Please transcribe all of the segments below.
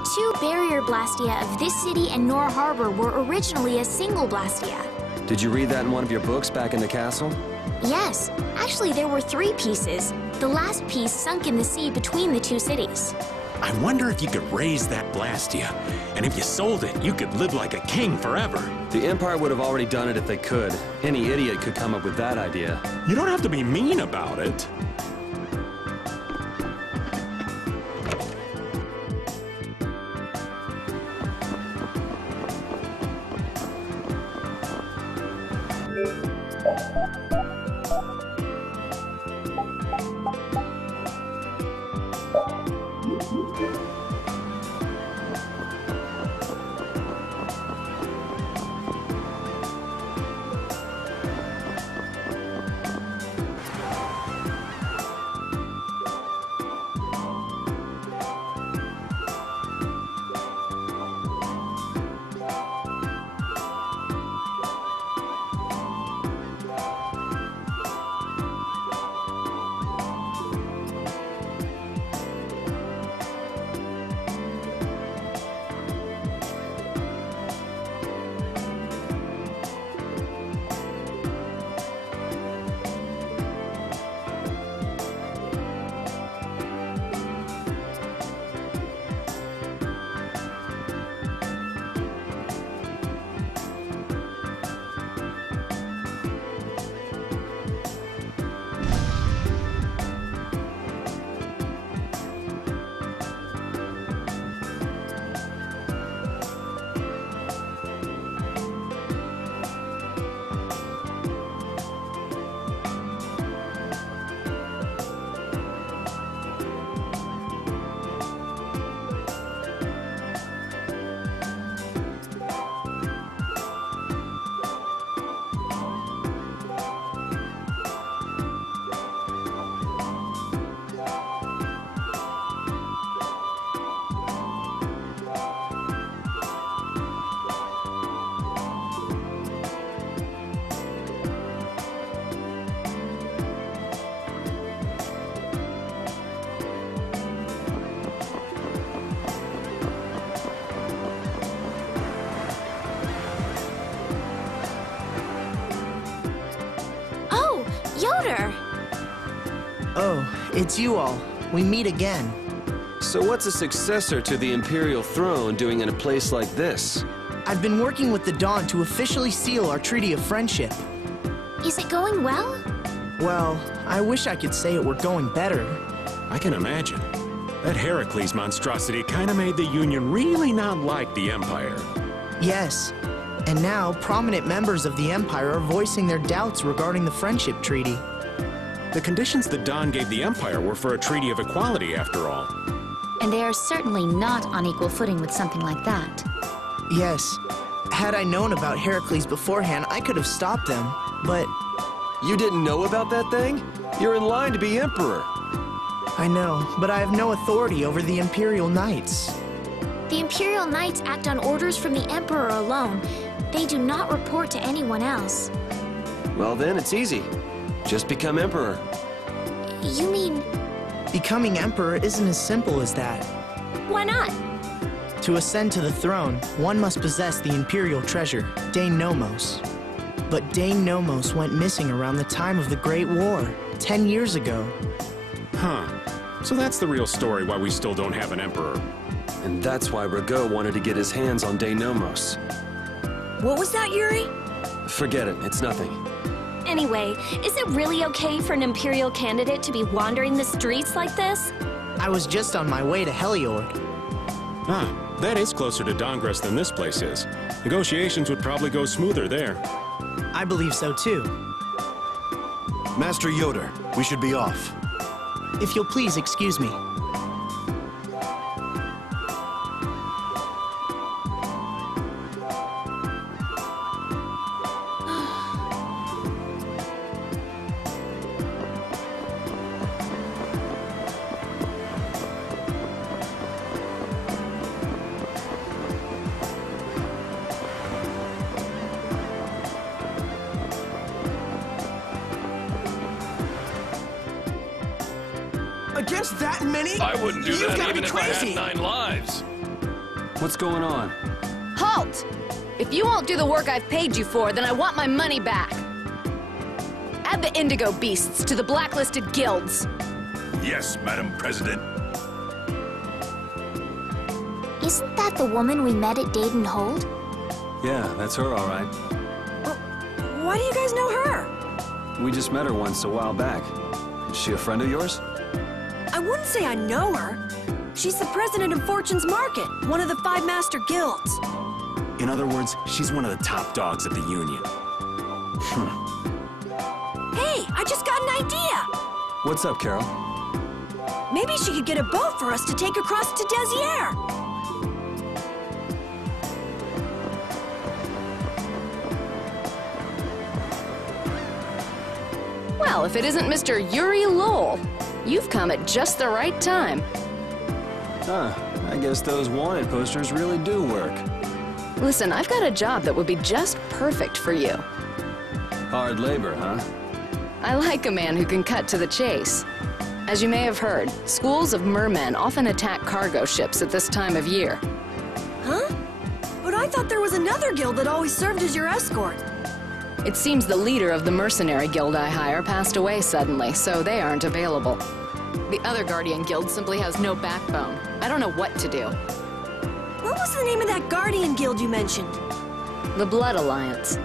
The two barrier blastia of this city and Nor Harbor were originally a single blastia. Did you read that in one of your books back in the castle? Yes, actually there were 3 pieces. The last piece sunk in the sea between the 2 cities. I wonder if you could raise that blastia, and if you sold it, you could live like a king forever. The Empire would have already done it if they could. Any idiot could come up with that idea. You don't have to be mean about it. Oh, it's you all. We meet again. So what's a successor to the Imperial throne doing in a place like this? I've been working with the Dawn to officially seal our Treaty of Friendship. Is it going well? Well, I wish I could say it were going better. I can imagine. That Heracles monstrosity kinda made the Union really not like the Empire. Yes. And now, prominent members of the Empire are voicing their doubts regarding the Friendship Treaty. The conditions the Dawn gave the Empire were for a treaty of equality, after all. And they are certainly not on equal footing with something like that. Yes. Had I known about Heracles beforehand, I could have stopped them, but... You didn't know about that thing? You're in line to be Emperor. I know, but I have no authority over the Imperial Knights. The Imperial Knights act on orders from the Emperor alone. They do not report to anyone else. Well then, it's easy. Just become Emperor. You mean... Becoming Emperor isn't as simple as that. Why not? To ascend to the throne, one must possess the Imperial treasure, Dane Nomos. But Dane Nomos went missing around the time of the Great War, 10 years ago. Huh. So that's the real story why we still don't have an Emperor. And that's why Rago wanted to get his hands on Dane Nomos. What was that, Yuri? Forget it, it's nothing. Anyway, is it really okay for an Imperial candidate to be wandering the streets like this? I was just on my way to Heliord. Ah, that is closer to Dongres than this place is. Negotiations would probably go smoother there. I believe so too. Master Yoder, we should be off. If you'll please excuse me. Against that many? I wouldn't do You've that gotta even be if I crazy. had 9 lives. What's going on? Halt! If you won't do the work I've paid you for, then I want my money back. Add the indigo beasts to the blacklisted guilds. Yes, Madam President. Isn't that the woman we met at Dayton Hold? Yeah, that's her, all right. Why do you guys know her? We just met her once a while back. Is she a friend of yours? I wouldn't say I know her. She's the president of Fortune's Market, one of the 5 master guilds. In other words, she's one of the top dogs at the Union. Hey, I just got an idea! What's up, Carol? Maybe she could get a boat for us to take across to Desier. Well, if it isn't Mr. Yuri Lowell, you've come at just the right time. Huh, I guess those wanted posters really do work. Listen, I've got a job that would be just perfect for you. Hard labor, huh? I like a man who can cut to the chase. As you may have heard, schools of mermen often attack cargo ships at this time of year. Huh? But I thought there was another guild that always served as your escort. It seems the leader of the mercenary guild I hire passed away suddenly, so they aren't available. The other Guardian Guild simply has no backbone. I don't know what to do. What was the name of that Guardian Guild you mentioned? The Blood Alliance.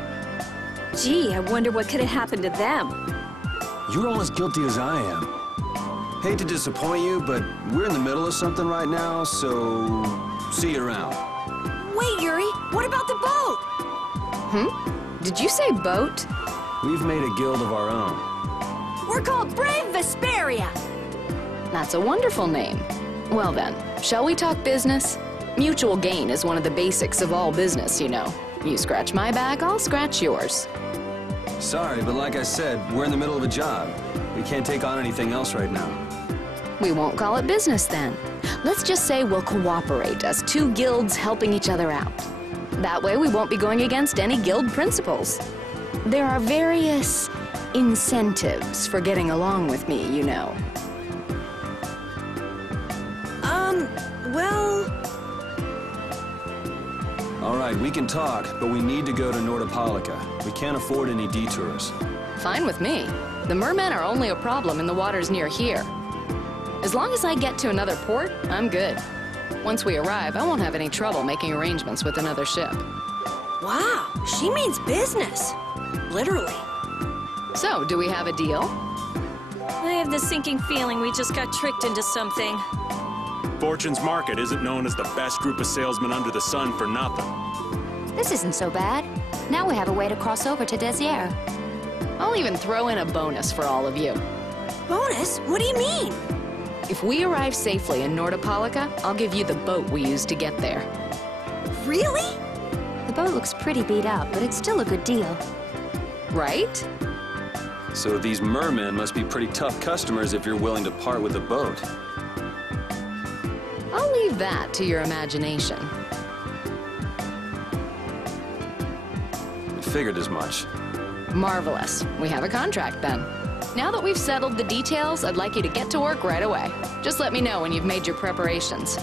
Gee, I wonder what could have happened to them. You're all as guilty as I am. Hate to disappoint you, but we're in the middle of something right now, so see you around. Wait, Yuri, what about the boat? Did you say boat? We've made a guild of our own. We're called Brave Vesperia. That's a wonderful name. Well then, shall we talk business? Mutual gain is one of the basics of all business, you know. You scratch my back, I'll scratch yours. Sorry, but like I said, we're in the middle of a job. We can't take on anything else right now. We won't call it business then. Let's just say we'll cooperate as 2 guilds helping each other out. That way we won't be going against any guild principles. There are various incentives for getting along with me, you know. Well... All right, we can talk, but we need to go to Nordopolica. We can't afford any detours. Fine with me. The mermen are only a problem in the waters near here. As long as I get to another port, I'm good. Once we arrive, I won't have any trouble making arrangements with another ship. Wow, she means business. Literally. So, do we have a deal? I have this sinking feeling we just got tricked into something. Fortune's Market isn't known as the best group of salesmen under the sun for nothing. This isn't so bad. Now we have a way to cross over to Desier. I'll even throw in a bonus for all of you. Bonus? What do you mean? If we arrive safely in Nordopolica, I'll give you the boat we used to get there. Really? The boat looks pretty beat up, but it's still a good deal. Right? So these mermen must be pretty tough customers if you're willing to part with the boat. I'll leave that to your imagination. Figured as much. Marvelous. We have a contract then. Now that we've settled the details, I'd like you to get to work right away. Just let me know when you've made your preparations.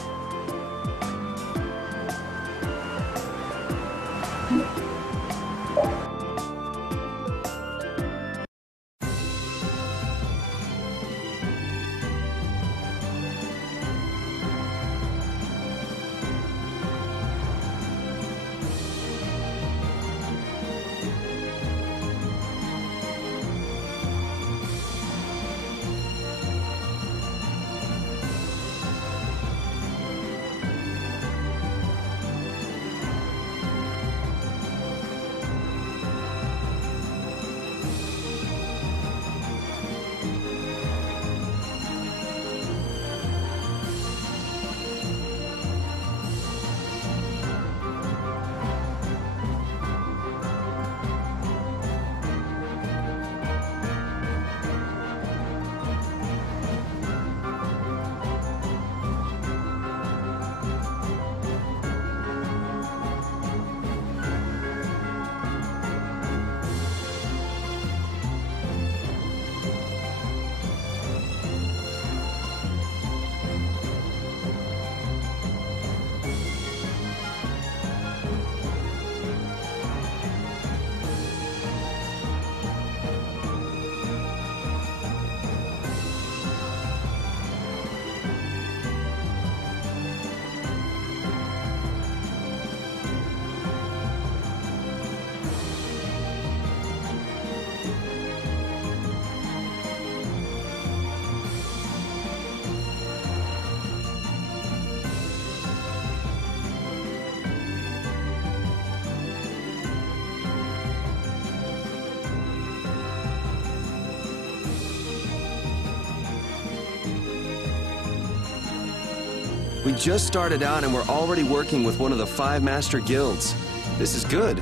We just started out and we're already working with one of the 5 master guilds. This is good.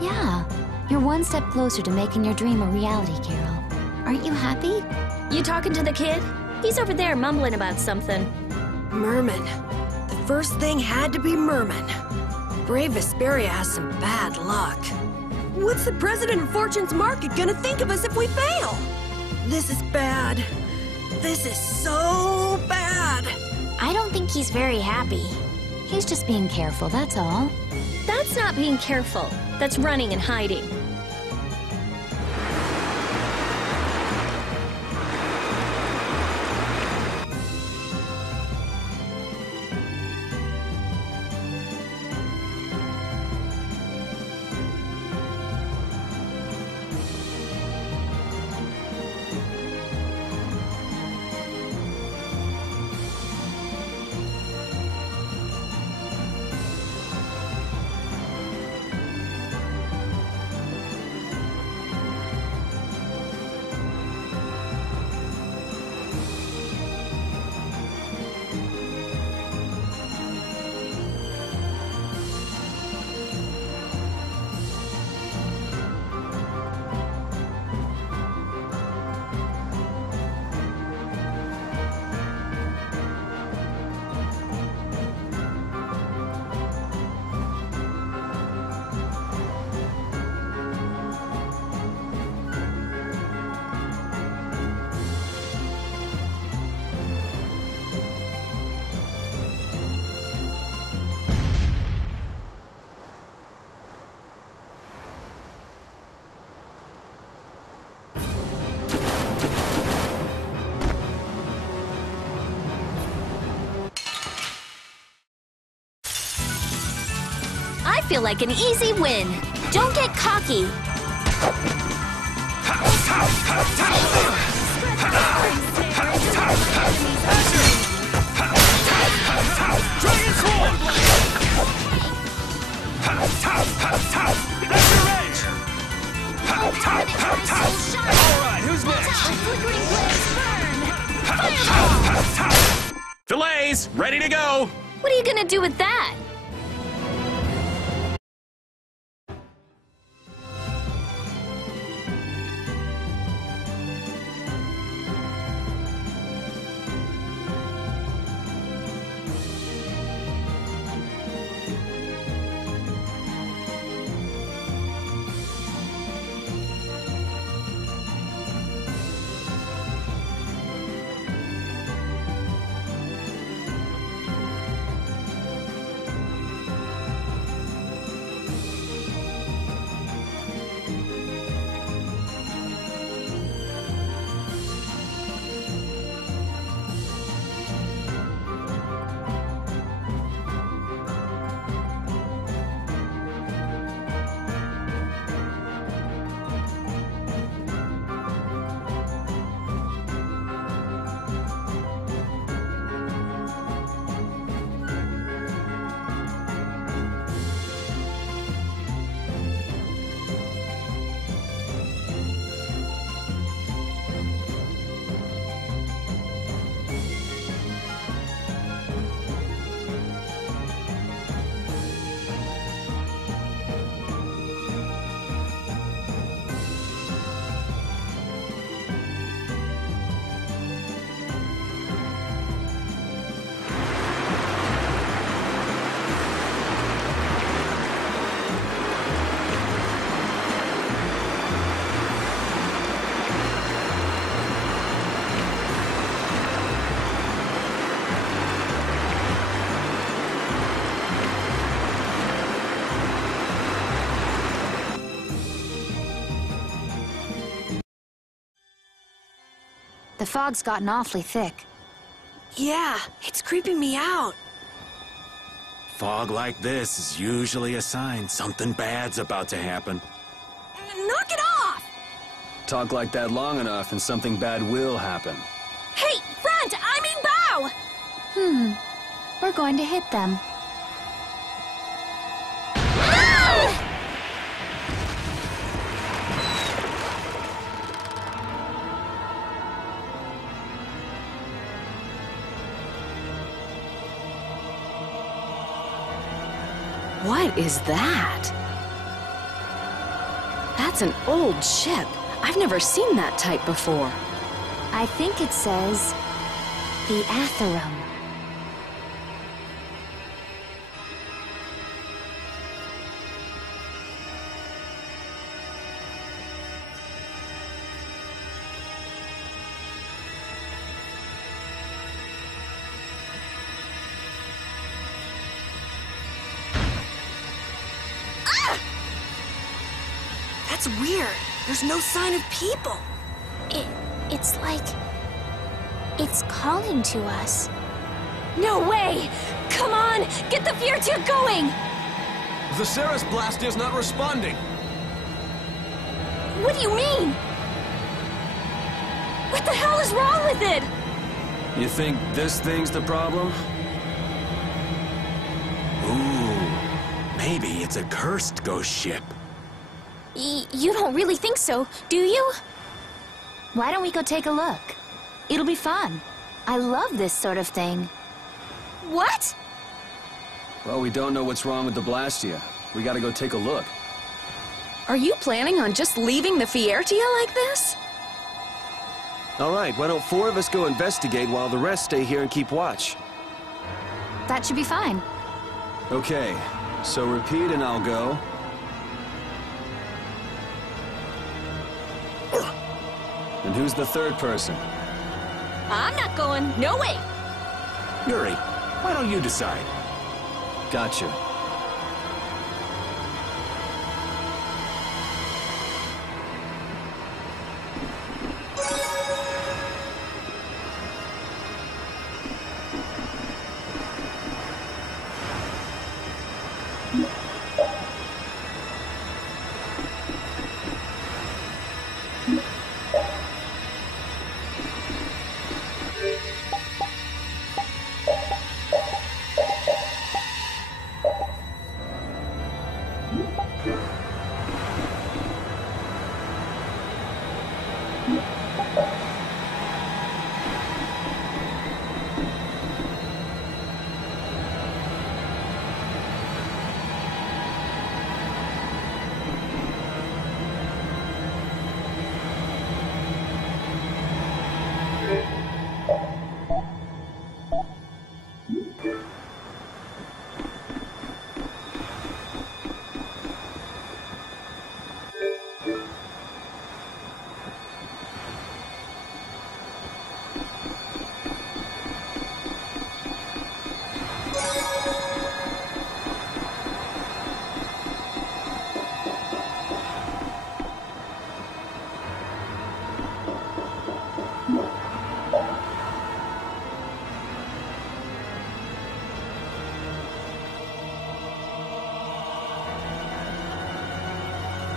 Yeah, you're one step closer to making your dream a reality, Carol. Aren't you happy? You talking to the kid? He's over there mumbling about something. Merman. The first thing had to be Merman. Brave Vesperia has some bad luck. What's the president of Fortune's Market gonna think of us if we fail? This is bad. This is so bad. I don't think he's very happy. He's just being careful, that's all. That's not being careful. That's running and hiding. I feel like an easy win. Don't get cocky. Dragon Swarm! That's your edge! Alright, who's next? Fillets, ready to go! What are you gonna do with that? The fog's gotten awfully thick. Yeah, it's creeping me out. Fog like this is usually a sign something bad's about to happen. Knock it off! Talk like that long enough and something bad will happen. Hey, front! I mean bow! We're going to hit them. What is that? That's an old ship. I've never seen that type before. I think it says the Atherum. That's weird. There's no sign of people. It's like... it's calling to us. No way! Come on! Get the fear tube going! The Ceres blast is not responding. What do you mean? What the hell is wrong with it? You think this thing's the problem? Ooh, maybe it's a cursed ghost ship. You don't really think so, do you? Why don't we go take a look? It'll be fun. I love this sort of thing. What? Well, we don't know what's wrong with the Blastia. We gotta go take a look. Are you planning on just leaving the Fiertia like this? All right, why don't 4 of us go investigate while the rest stay here and keep watch? That should be fine. Okay, so repeat and I'll go. And who's the third person? I'm not going. No way! Yuri, why don't you decide? Gotcha.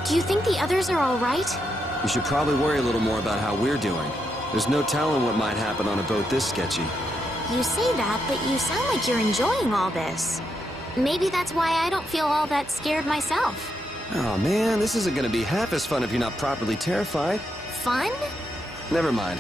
Do you think the others are all right? You should probably worry a little more about how we're doing. There's no telling what might happen on a boat this sketchy. You say that, but you sound like you're enjoying all this. Maybe that's why I don't feel all that scared myself. Oh man, this isn't gonna be half as fun if you're not properly terrified. Fun? Never mind.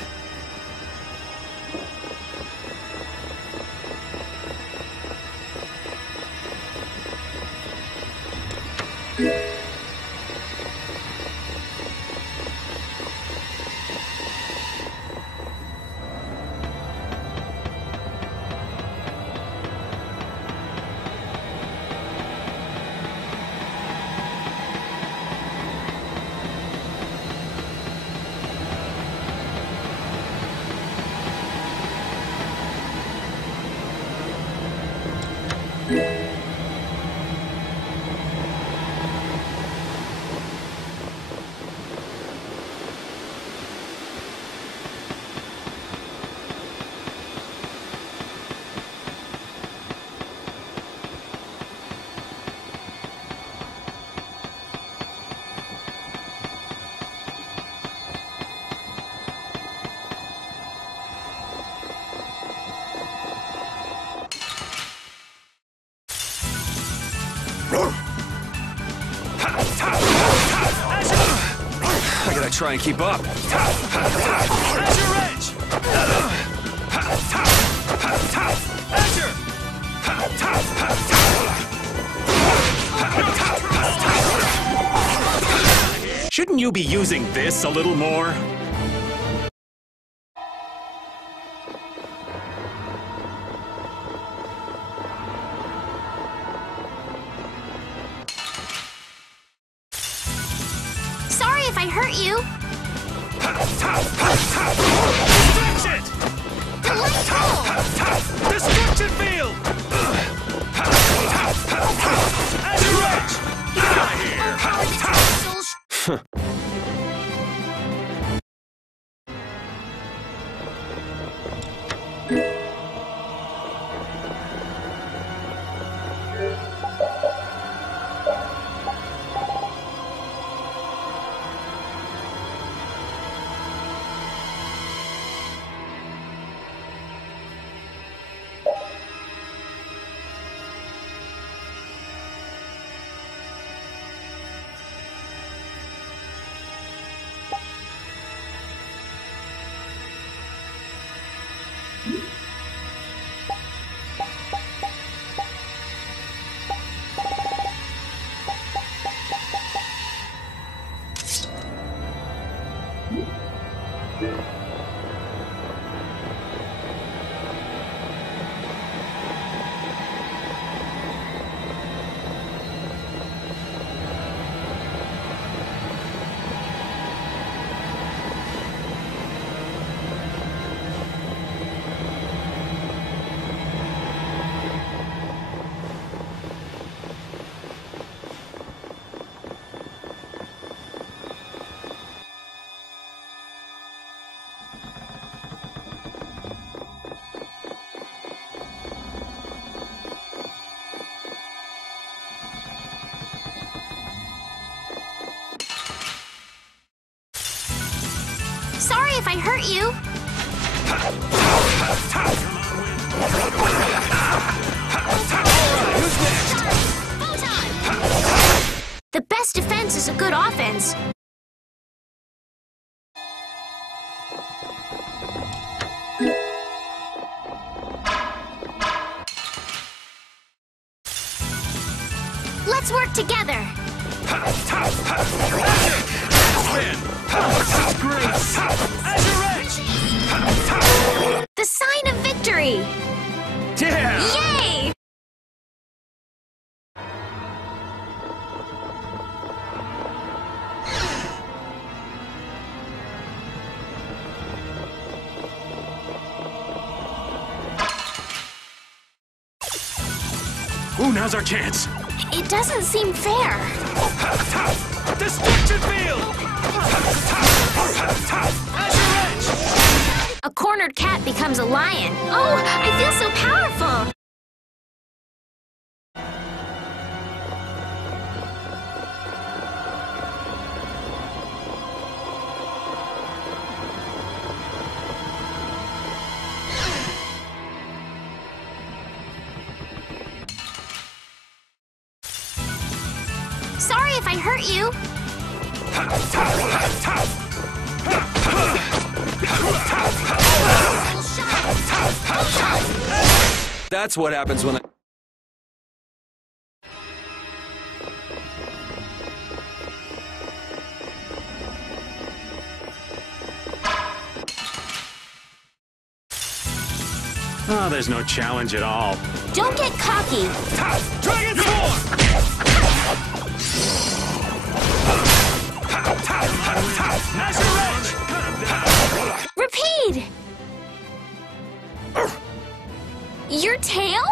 I gotta try and keep up. Azure Edge! Azure! you be using this a little more? Sorry if I hurt you. Destruction! Destruction field! As you reach! Get out of here! Sorry if I hurt you. Who's next? The best defense is a good offense. Let's work together. The sign of victory! Yeah! Yay! Ooh, now's our chance. It doesn't seem fair. Destruction field! As you reach! A cornered cat becomes a lion. Oh, I feel so powerful! Sorry if I hurt you. That's what happens when I... Oh, there's no challenge at all. Don't get cocky. Dragon Swarm! As you reach! Repeat! Your tail?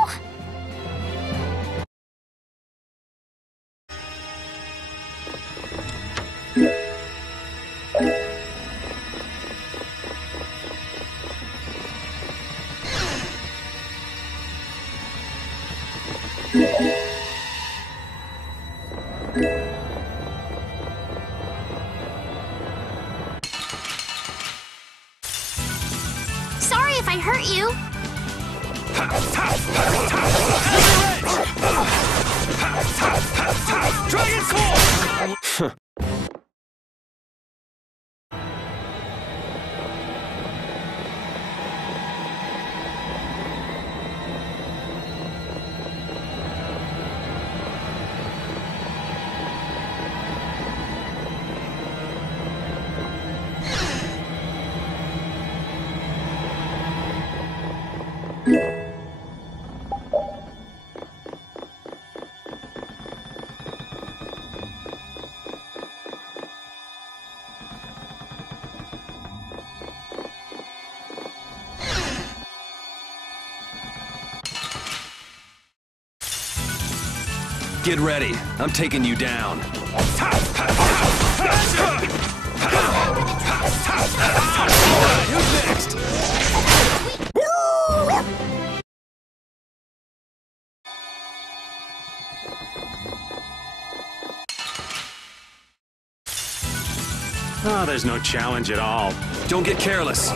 Sorry if I hurt you. Dragon Swarm! Get ready. I'm taking you down. Who's next? Oh, there's no challenge at all. Don't get careless.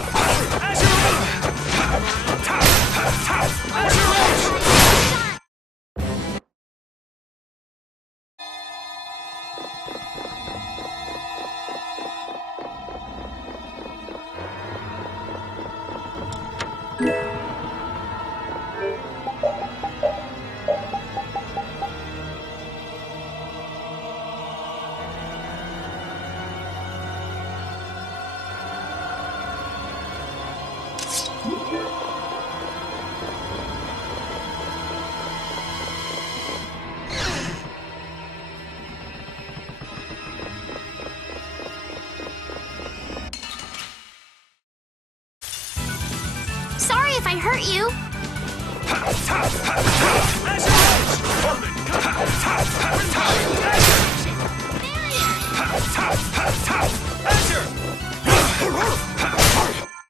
Sorry if I hurt you.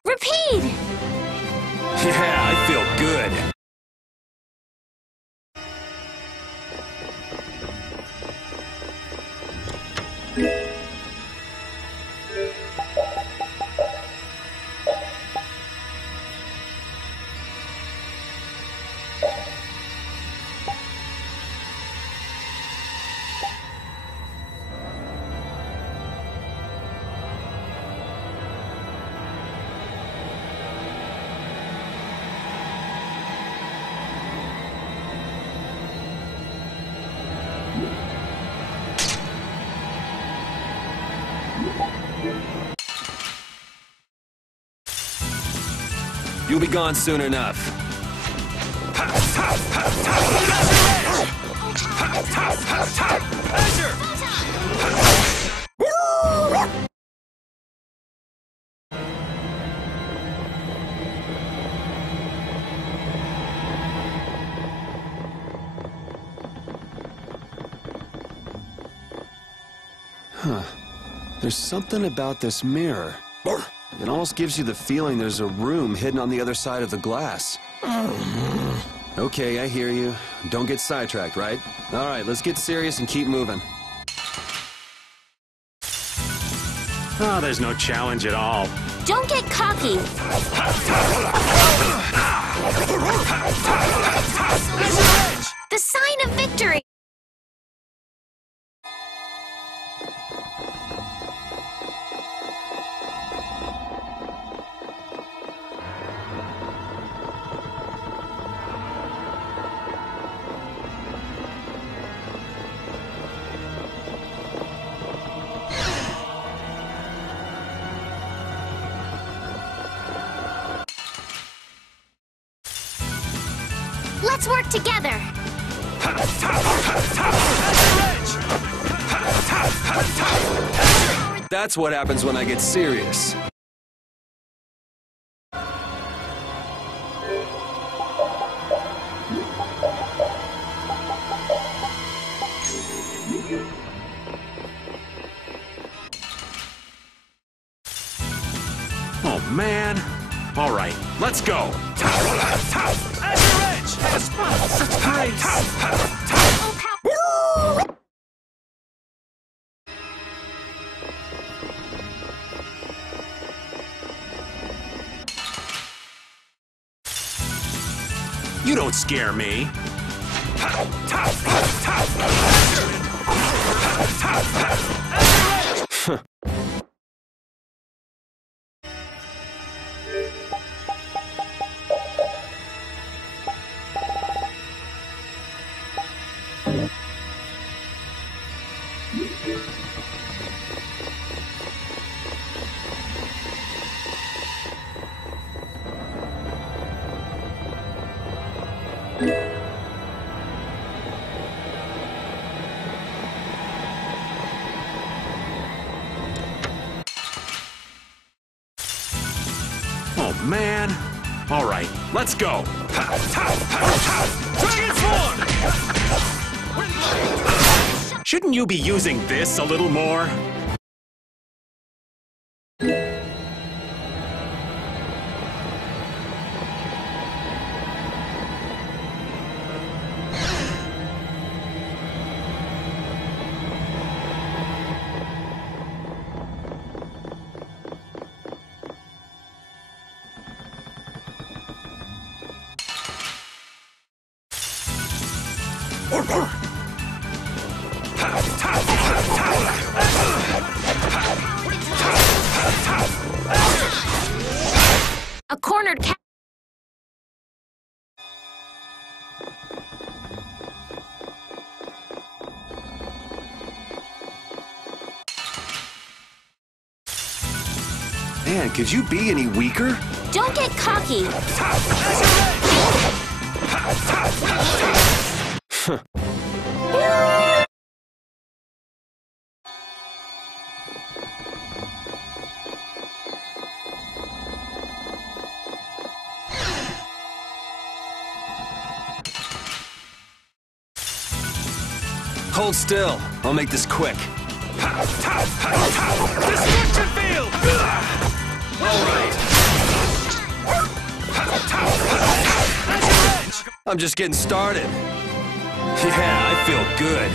Repeat! Yeah, I feel good. You'll be gone soon enough. Huh. There's something about this mirror. It almost gives you the feeling there's a room hidden on the other side of the glass. Okay, I hear you. Don't get sidetracked, right? All right, let's get serious and keep moving. Oh, there's no challenge at all. Don't get cocky. The sign of victory! Let's work together! That's what happens when I get serious. Oh, man. All right, let's go. You don't scare me. All right, let's go. Dragon Swarm! Shouldn't you be using this a little more? A cornered cat. Man, could you be any weaker? Don't get cocky. Hold still. I'll make this quick. Destruction field! All right. I'm just getting started. Yeah, I feel good.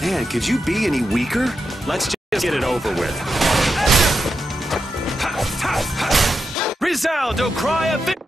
Man, could you be any weaker? Let's just get it over with. Resound, O cry of victory!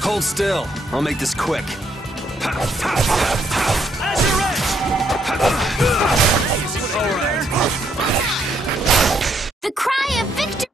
Hold still. I'll make this quick. Azure Edge! The cry of victory.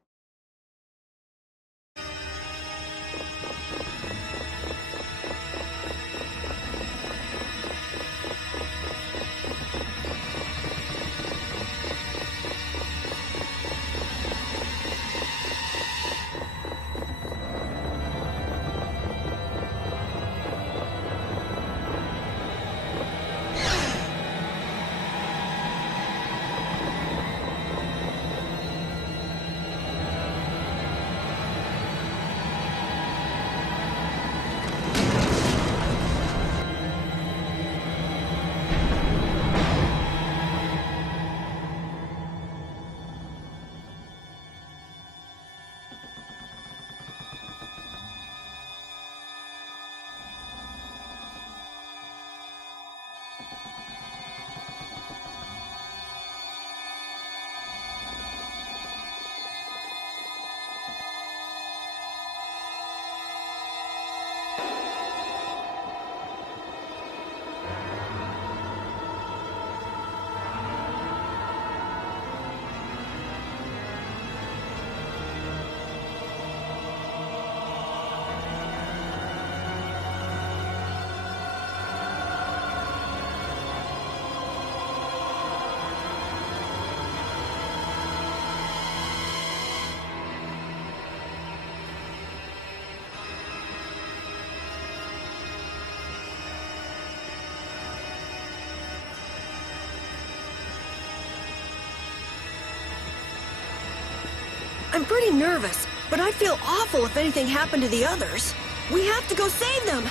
I'm pretty nervous, but I'd feel awful if anything happened to the others. We have to go save them.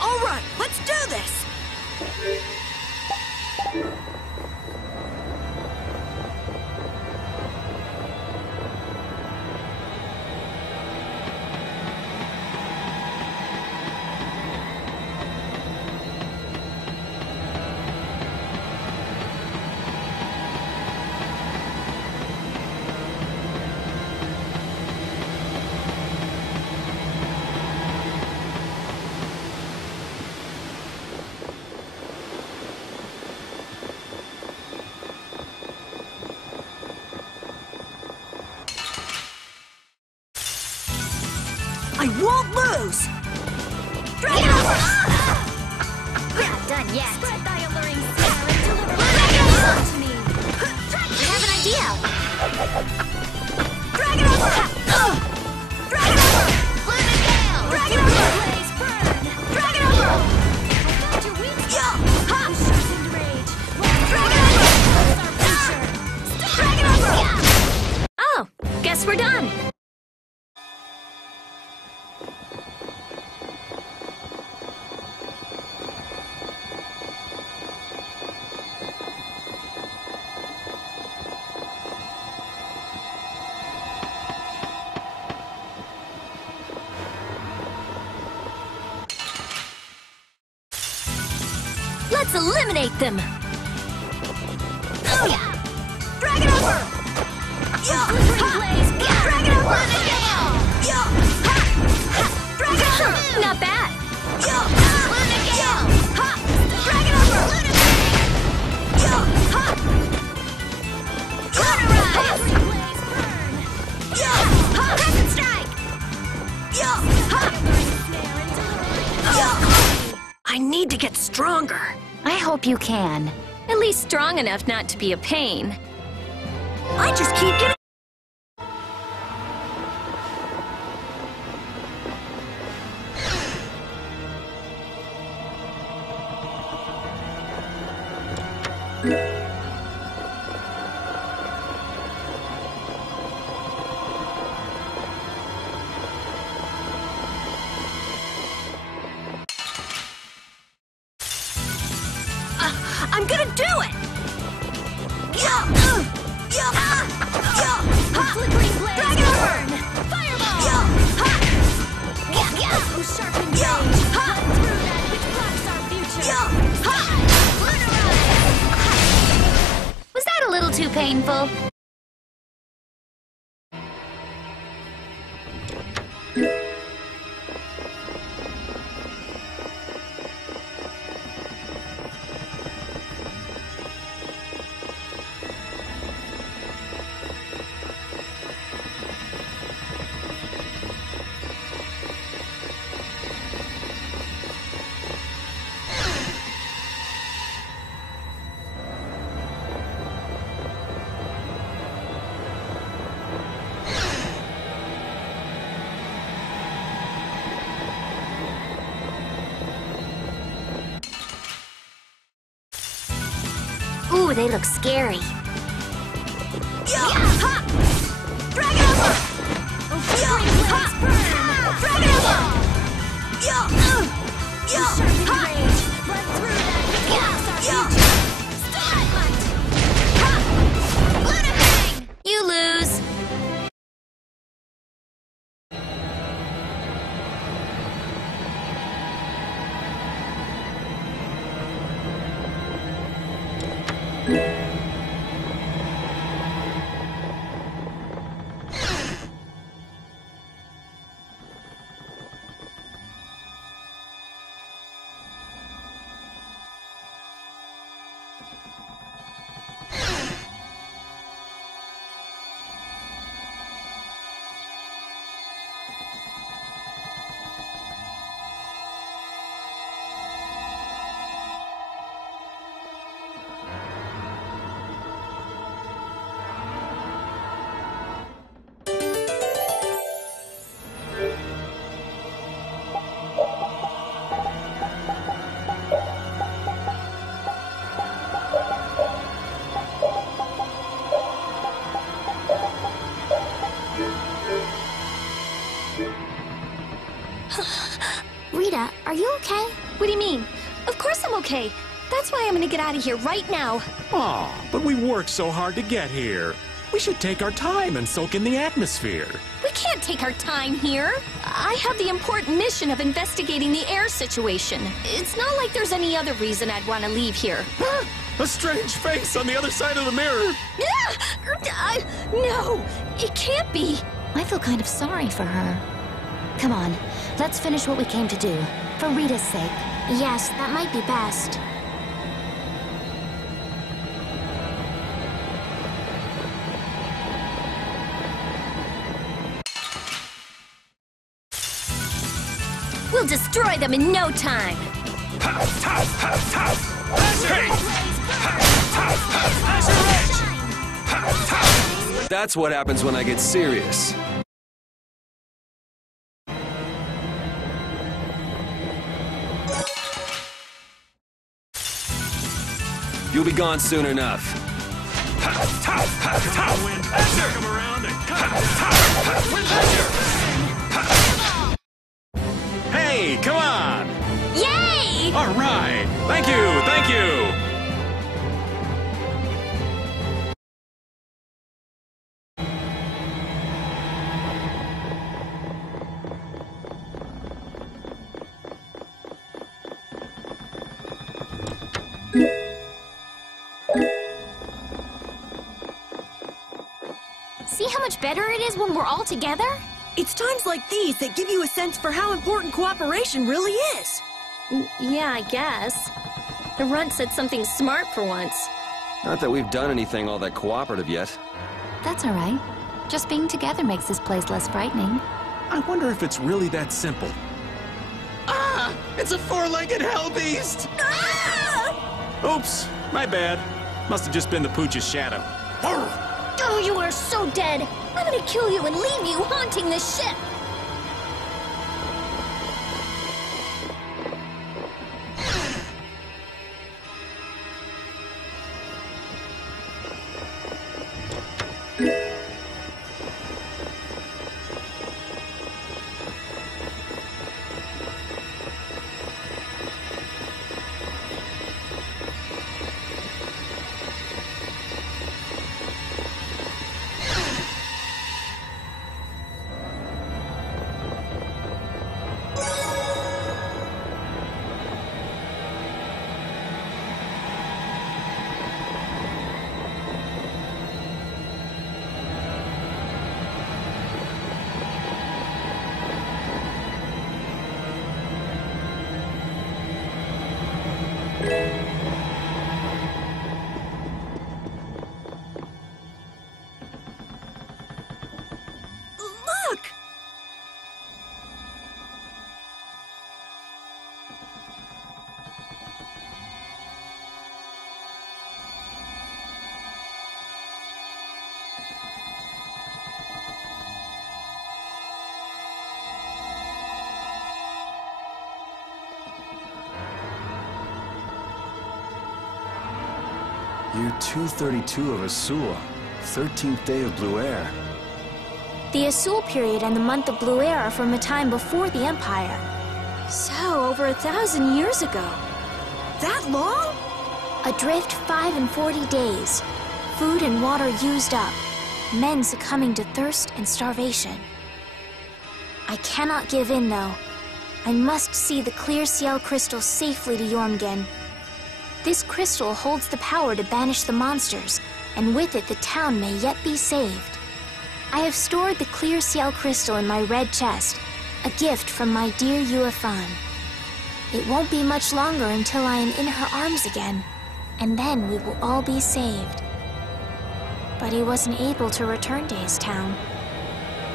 All right, let's do this. yet. Spread thy alluring snare and deliver my to me. I have an idea. Drag it over! Drag it over! Flint and Gale! Drag it over! Blaze burn! Drag it over! I found your weak Yo! spot. Ha! I'm sharpened rage. Drag it over! That's our future. Drag it over! Oh, guess we're done. Let's eliminate them. Drag it over! Yo! Blaze burn! Drag it over! Yo! Drag it over! Not bad. Yo! Yo! Drag it over! Yo! Blaze burn! Yo! Crescent strike! Yo! Snare and deliver. Yo! I need to get stronger. I hope you can. At least strong enough not to be a pain. I just keep getting... I'm gonna do it! Flickering blaze Drag it over! burn! Fireball! Oh, sharpened Yo! rage! Run through that which blocks our future! Was that a little too painful? Ooh, they look scary. Drag it over! Flickering blaze burn! Drag it over! Sharpened rage! Run through that which blocks our future! You lose. Rita, are you okay? What do you mean? Of course I'm okay. That's why I'm gonna get out of here right now. Aw, but we worked so hard to get here. We should take our time and soak in the atmosphere. We can't take our time here. I have the important mission of investigating the air situation. It's not like there's any other reason I'd want to leave here. A strange face on the other side of the mirror. No, it can't be. I feel kind of sorry for her. Come on, let's finish what we came to do. For Rita's sake. Yes, that might be best. We'll destroy them in no time. That's what happens when I get serious. You'll be gone soon enough. Hey, come on! Yay! All right! Thank you, thank you! See how much better it is when we're all together? It's times like these that give you a sense for how important cooperation really is. Yeah, I guess. The runt said something smart for once. Not that we've done anything all that cooperative yet. That's all right. Just being together makes this place less frightening. I wonder if it's really that simple. Ah! It's a four-legged hell beast! Oops, my bad. Must have just been the pooch's shadow. Oh, you are so dead! I'm gonna kill you and leave you haunting this ship! Look! Year 232 of Asul, 13th day of Blue Air. The Asul period and the month of Blue Air are from a time before the Empire. So, over 1,000 years ago. That long? Adrift 5 and 40 days. Food and water used up. Men succumbing to thirst and starvation. I cannot give in, though. I must see the clear Ciel crystal safely to Jormungand. This crystal holds the power to banish the monsters, and with it the town may yet be saved. I have stored the clear Ciel crystal in my red chest, a gift from my dear Yuefan. It won't be much longer until I am in her arms again, and then we will all be saved. But he wasn't able to return to his town.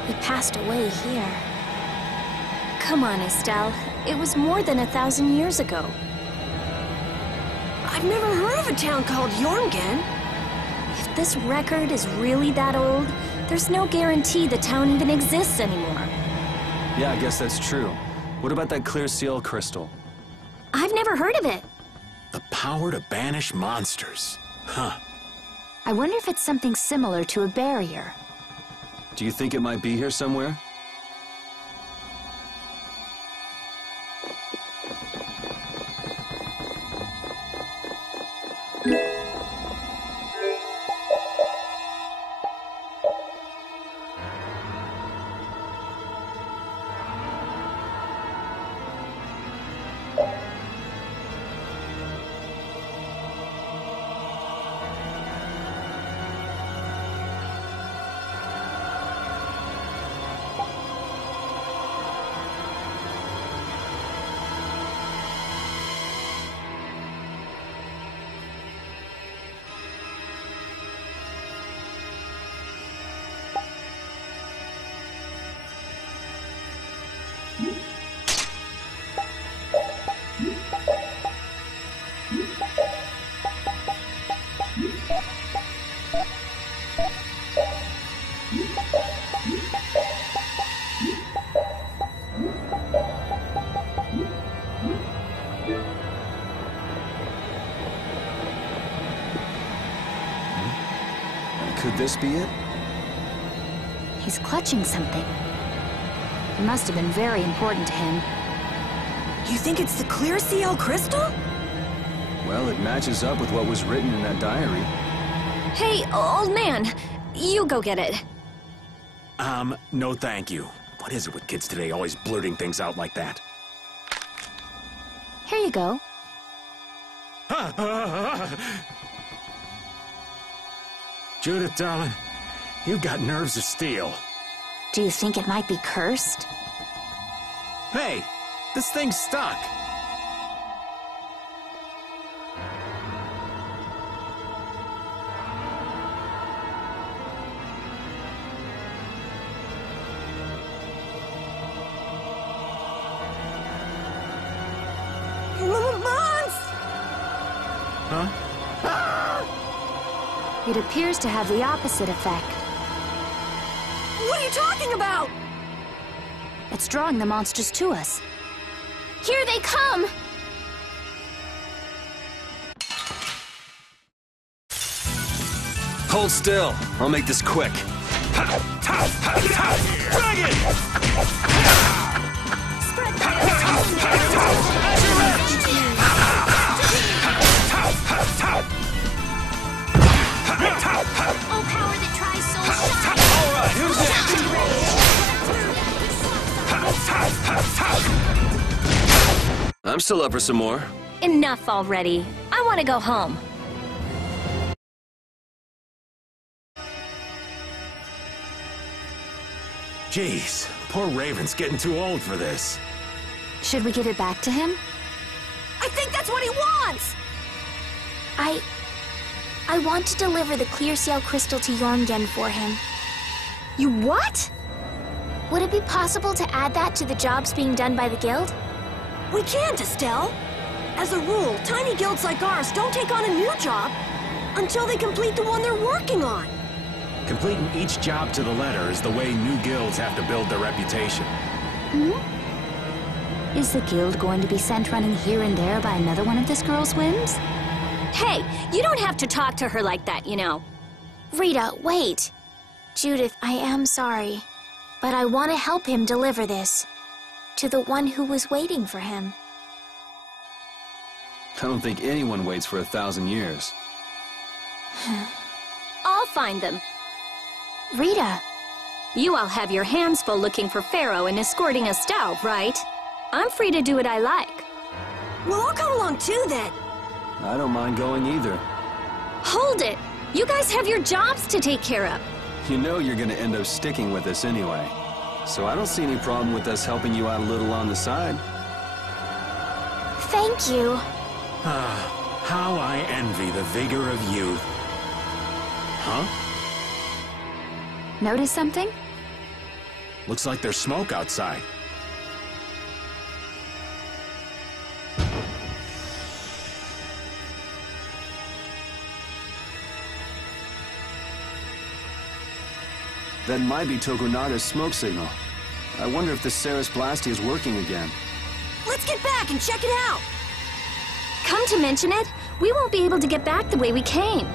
He passed away here. Come on, Estelle. It was more than 1,000 years ago. I've never heard of a town called Jormungand. If this record is really that old, there's no guarantee the town even exists anymore. Yeah, I guess that's true. What about that clear Ciel crystal? I've never heard of it. The power to banish monsters. Huh. I wonder if it's something similar to a barrier. Do you think it might be here somewhere? Could this be it? He's clutching something. It must have been very important to him. You think it's the clear CL crystal? Well, it matches up with what was written in that diary. Hey, old man, you go get it. No thank you. What is it with kids today, always blurting things out like that? Here you go. Judith, darling, you've got nerves of steel. Do you think it might be cursed? Hey, this thing's stuck. Huh? It appears to have the opposite effect. What are you talking about? It's drawing the monsters to us. Here they come! Hold still. I'll make this quick. Dragon! Spread Oh, power that tries so shine! All right, who's next? I'm still up for some more. Enough already. I want to go home. Jeez, poor Raven's getting too old for this. Should we give it back to him? I think that's what he wants! I want to deliver the clear CL crystal to Jorngen for him. You what? Would it be possible to add that to the jobs being done by the guild? We can't, Estelle. As a rule, tiny guilds like ours don't take on a new job until they complete the one they're working on. Completing each job to the letter is the way new guilds have to build their reputation. Is the guild going to be sent running here and there by another one of this girl's whims? Hey, you don't have to talk to her like that, you know. Rita, wait. Judith, I am sorry, but I want to help him deliver this to the one who was waiting for him. I don't think anyone waits for 1,000 years. I'll find them. Rita! You all have your hands full looking for Pharaoh and escorting Estelle, right? I'm free to do what I like. Well, I'll come along too, then. I don't mind going either. Hold it! You guys have your jobs to take care of. You know you're gonna end up sticking with us anyway. So I don't see any problem with us helping you out a little on the side. Thank you. How I envy the vigor of youth. Huh? Notice something? Looks like there's smoke outside. That might be Tokunaga's smoke signal. I wonder if the Ceres Blasty is working again. Let's get back and check it out. Come to mention it, we won't be able to get back the way we came.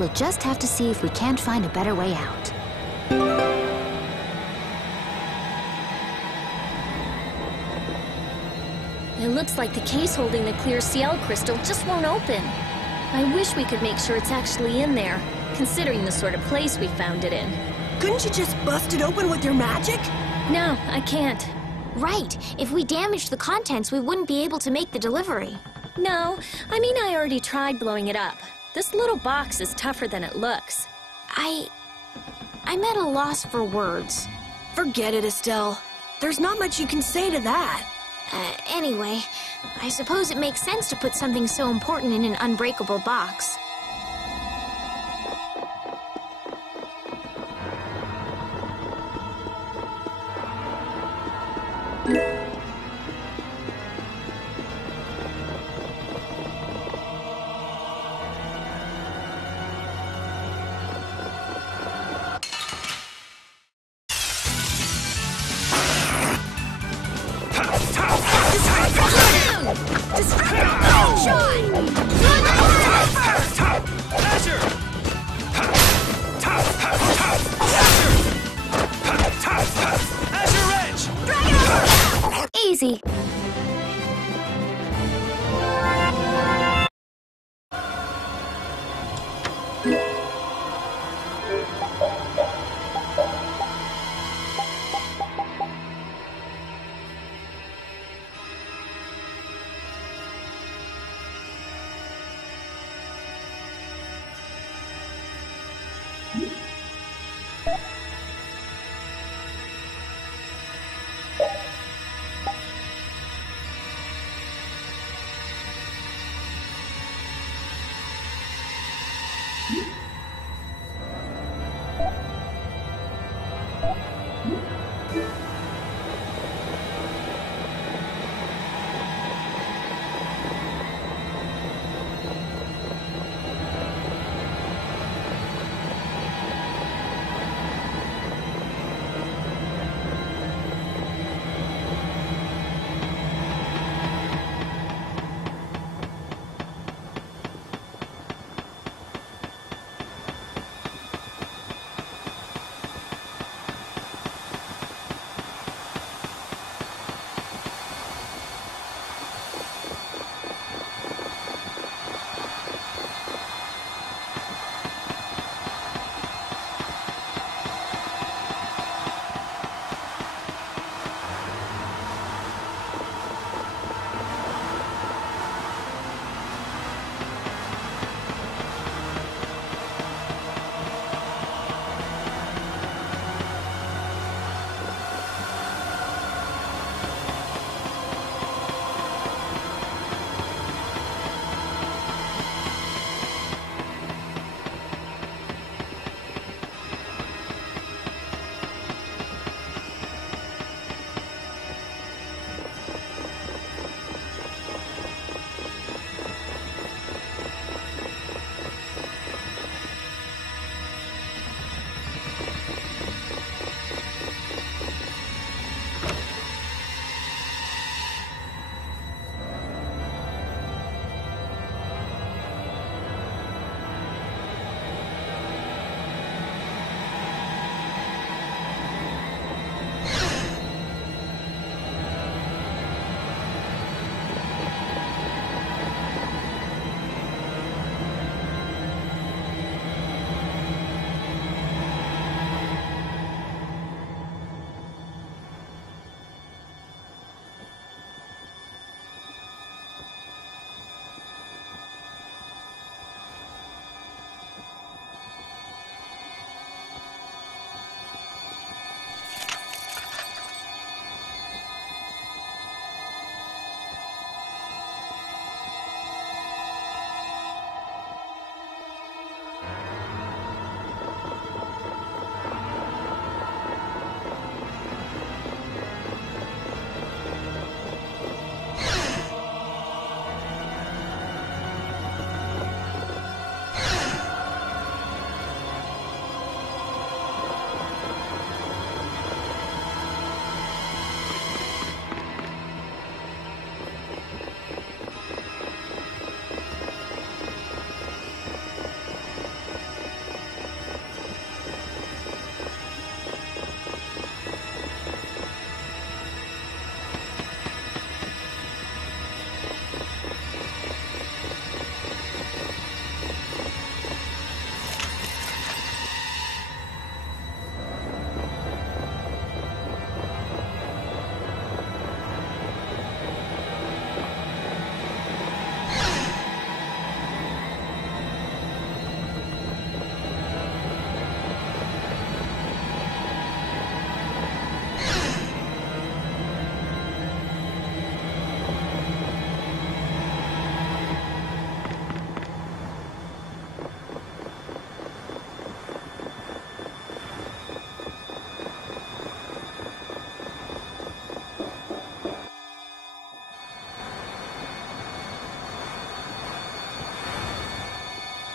We'll just have to see if we can't find a better way out. It looks like the case holding the clear CL crystal just won't open. I wish we could make sure it's actually in there, considering the sort of place we found it in. Couldn't you just bust it open with your magic? No, I can't. Right. If we damaged the contents, we wouldn't be able to make the delivery. No, I mean I already tried blowing it up. This little box is tougher than it looks. I'm at a loss for words. Forget it, Estelle. There's not much you can say to that. Anyway, I suppose it makes sense to put something so important in an unbreakable box. Shine!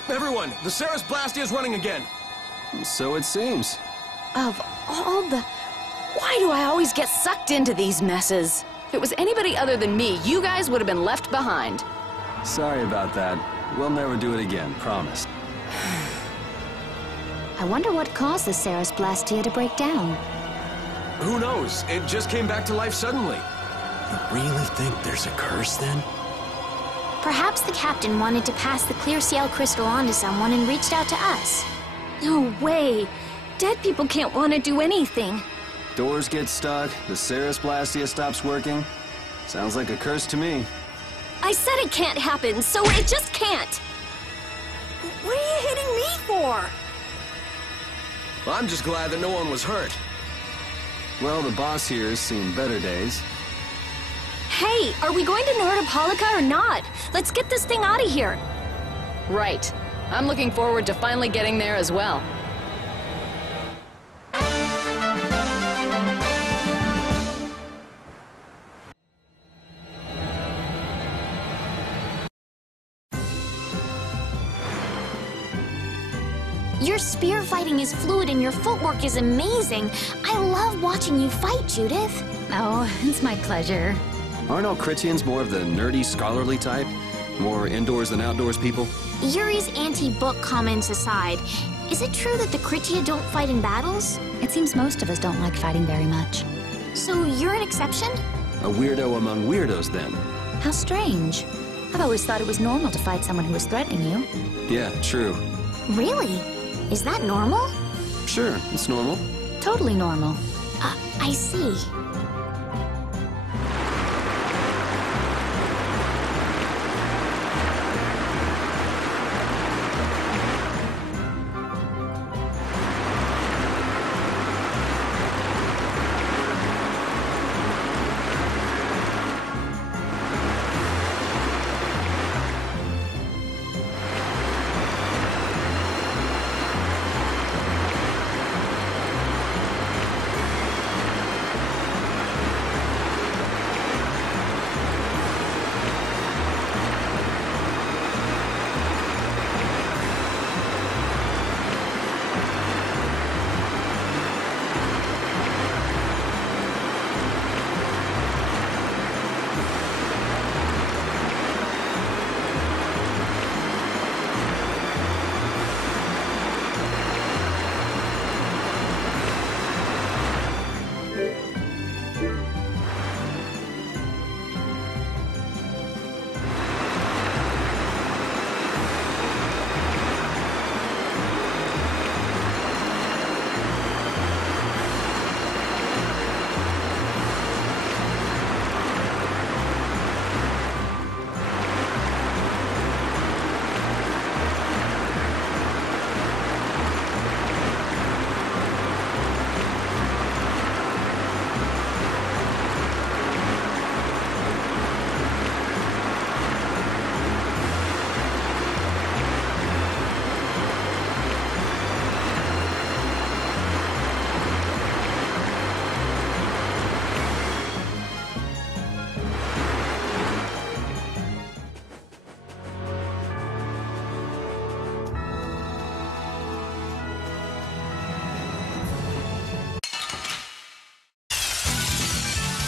Everyone, the Ceres Blastia is running again. So it seems. Of all the... Why do I always get sucked into these messes? If it was anybody other than me, you guys would have been left behind. Sorry about that. We'll never do it again, promise. I wonder what caused the Ceres Blastia to break down. Who knows? It just came back to life suddenly. You really think there's a curse then? Perhaps the captain wanted to pass the clear Ciel crystal on to someone and reached out to us. No way. Dead people can't want to do anything. Doors get stuck, the Ceres Blastia stops working. Sounds like a curse to me. I said it can't happen, so it just can't. What are you hitting me for? I'm just glad that no one was hurt. Well, the boss here has seen better days. Hey, are we going to Nordopolica or not? Let's get this thing out of here. Right. I'm looking forward to finally getting there as well. Your spear fighting is fluid and your footwork is amazing. I love watching you fight, Judith. Oh, it's my pleasure. Aren't all Critians more of the nerdy, scholarly type? More indoors than outdoors people? Yuri's anti-book comments aside, is it true that the Critia don't fight in battles? It seems most of us don't like fighting very much. So you're an exception? A weirdo among weirdos, then? How strange. I've always thought it was normal to fight someone who was threatening you. Yeah, true. Really? Is that normal? Sure, it's normal. Totally normal. I see.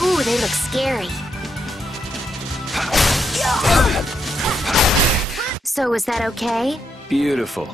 Ooh, they look scary. So is that okay? Beautiful.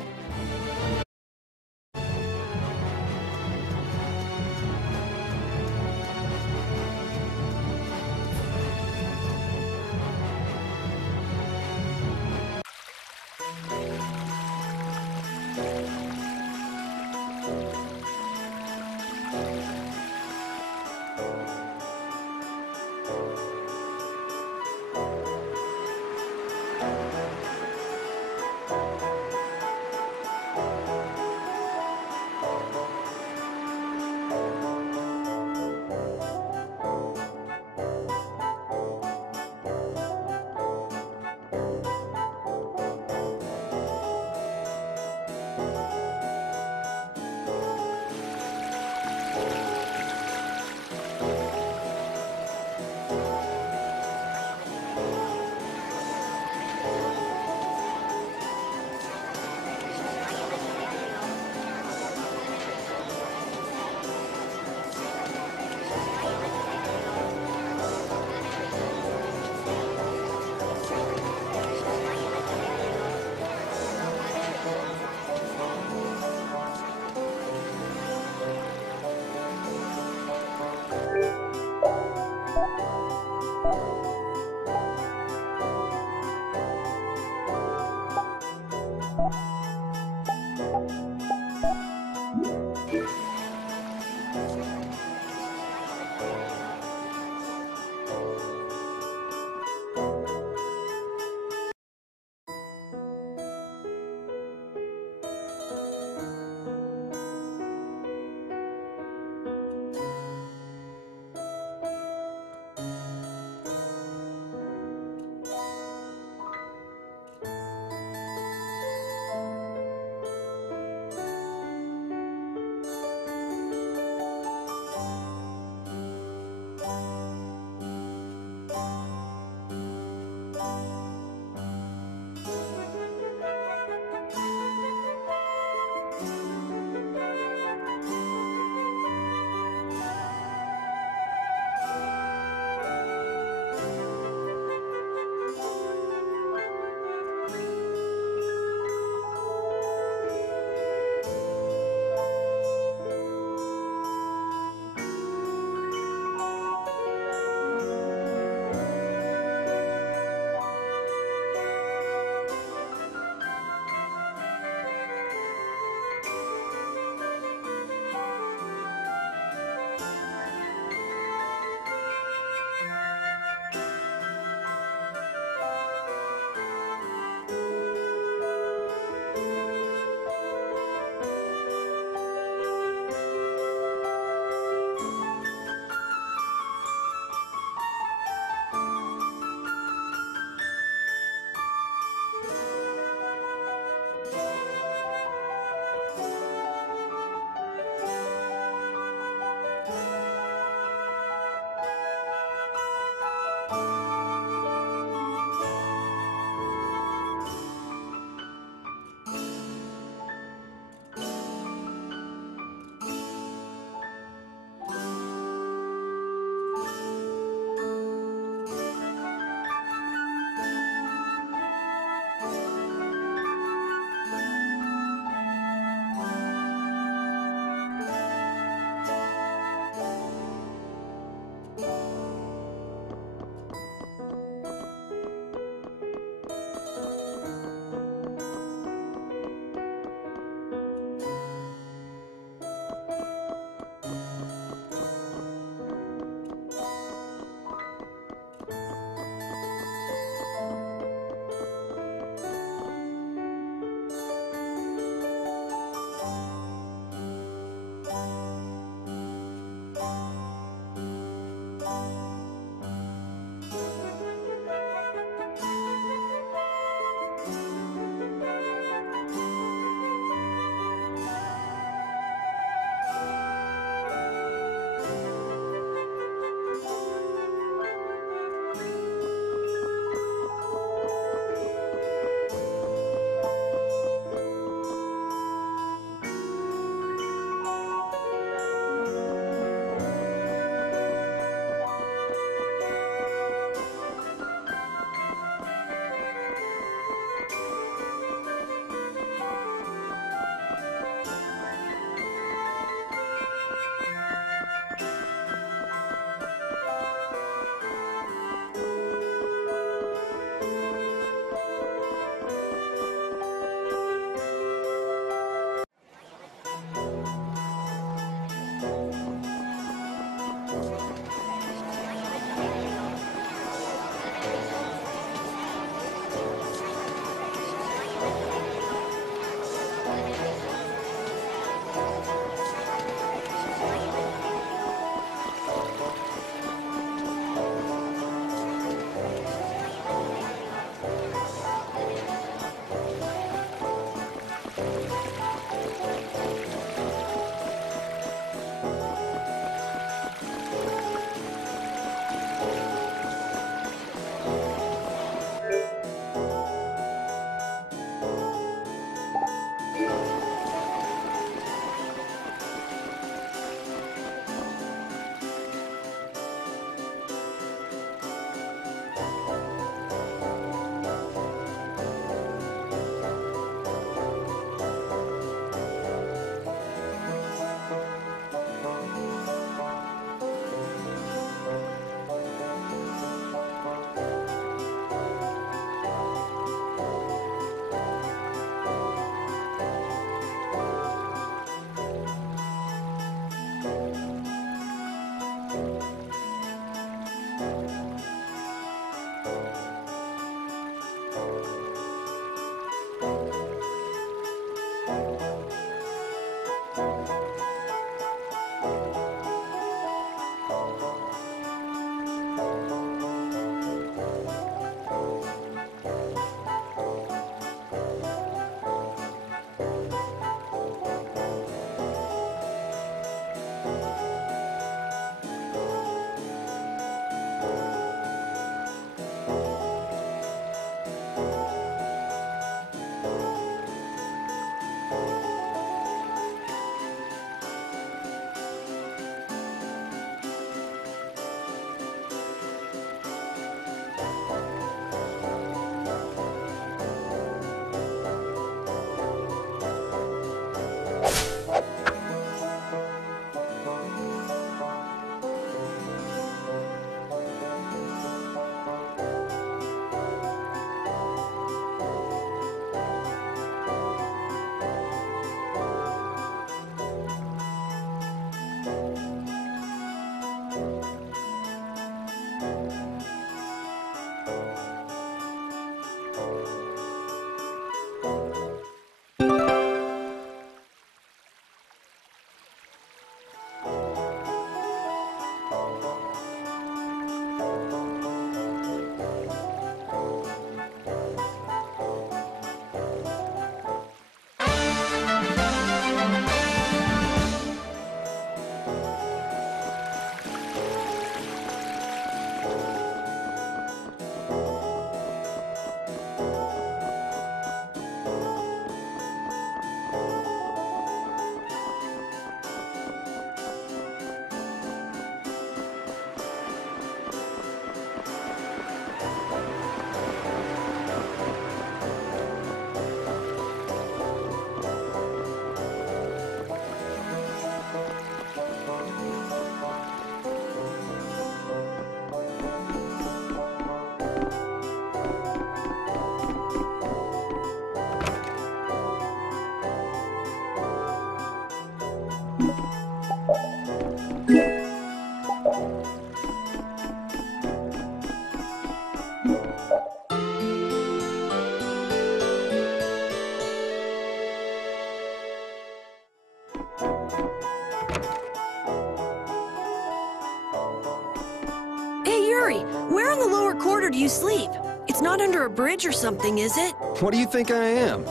you sleep. It's not under a bridge or something, is it? What do you think I am?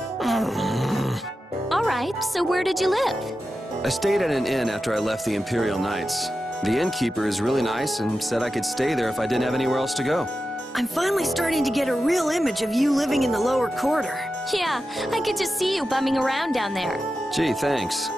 All right, so where did you live? I stayed at an inn after I left the Imperial Knights. The innkeeper is really nice and said I could stay there if I didn't have anywhere else to go. I'm finally starting to get a real image of you living in the lower quarter. Yeah, I could just see you bumming around down there. Gee, thanks.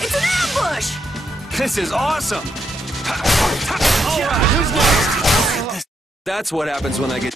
It's an ambush! This is awesome! All right, who's next? That's what happens when I get...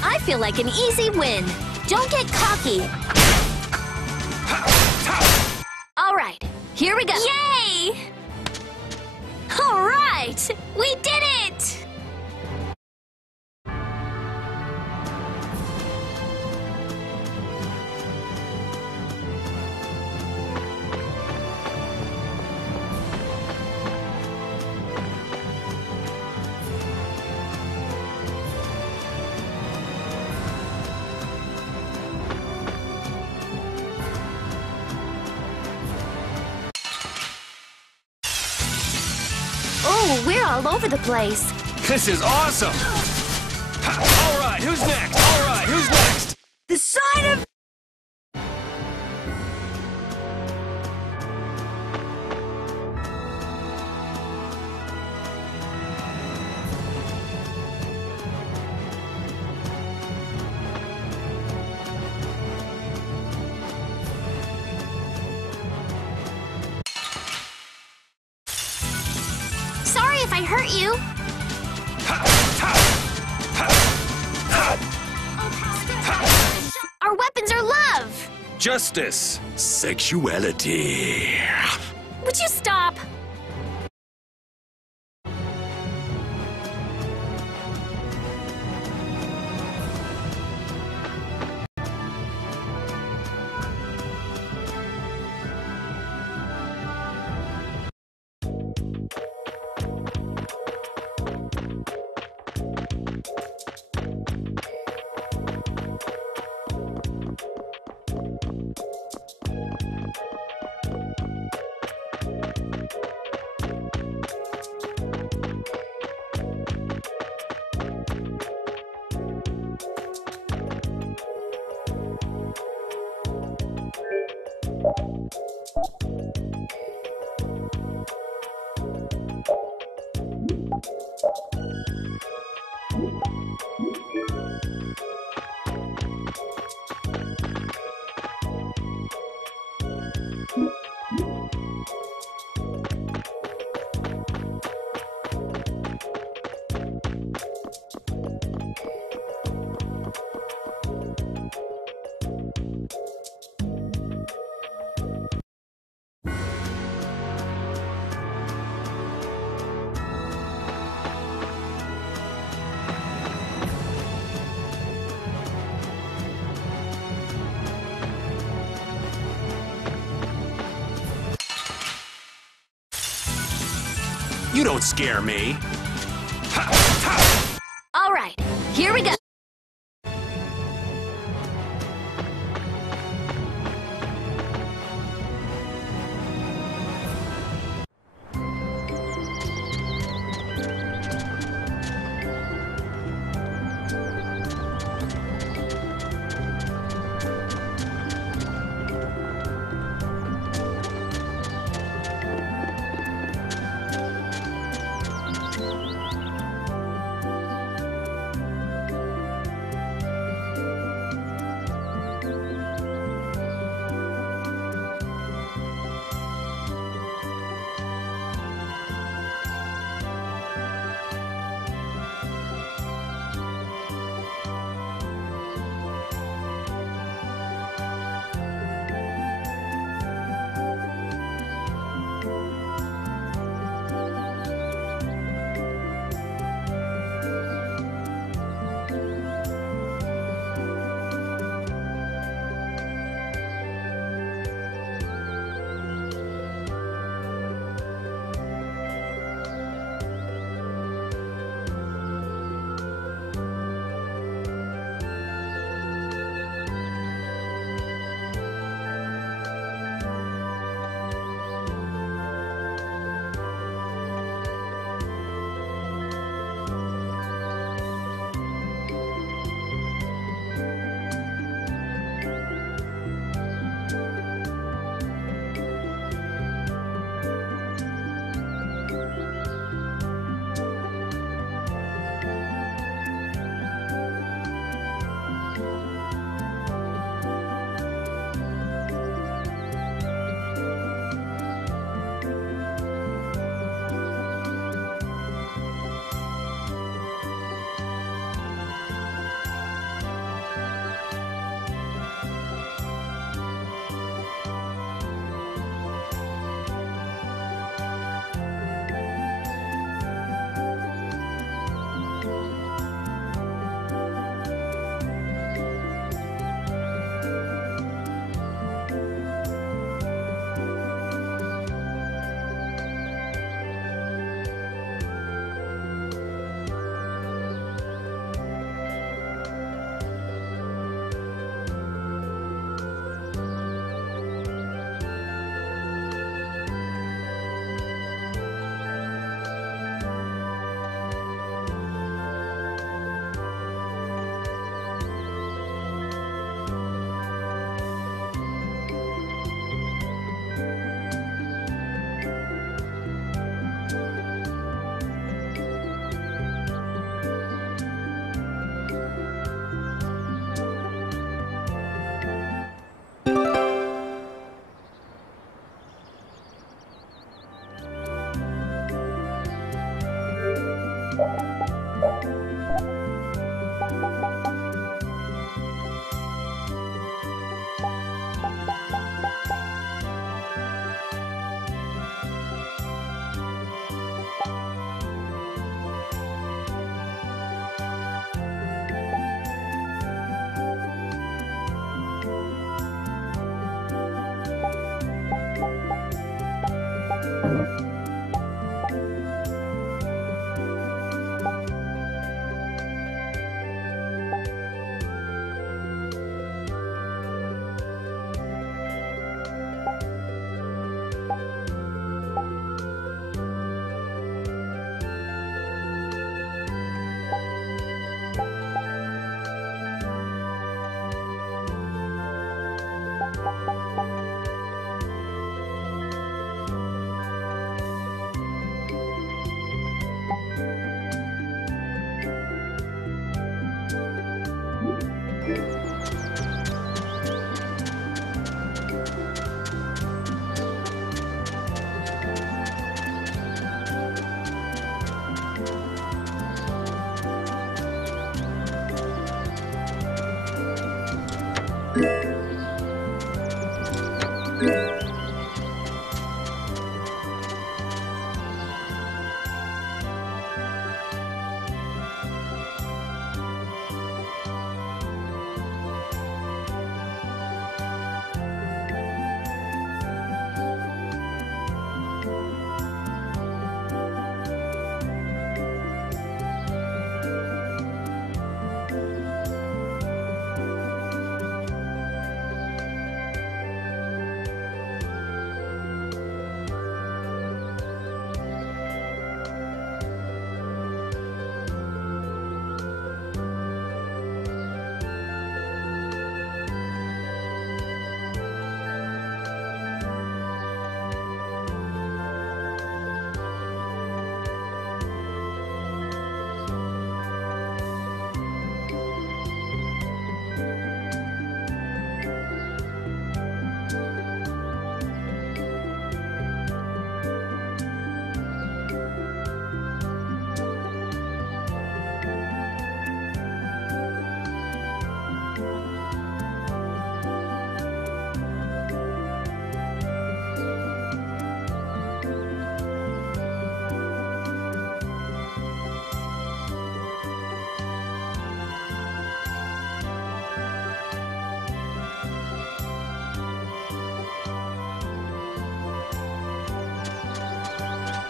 I feel like an easy win. Don't get cocky. All right, here we go. Yay! All right, we did it! Oh, we're all over the place. This is awesome! All right, who's next? All right, who's next? The sign of... Sorry if I hurt you. Our weapons are love. Justice. Sexuality. Would you stop? don't scare me. All right, here we go.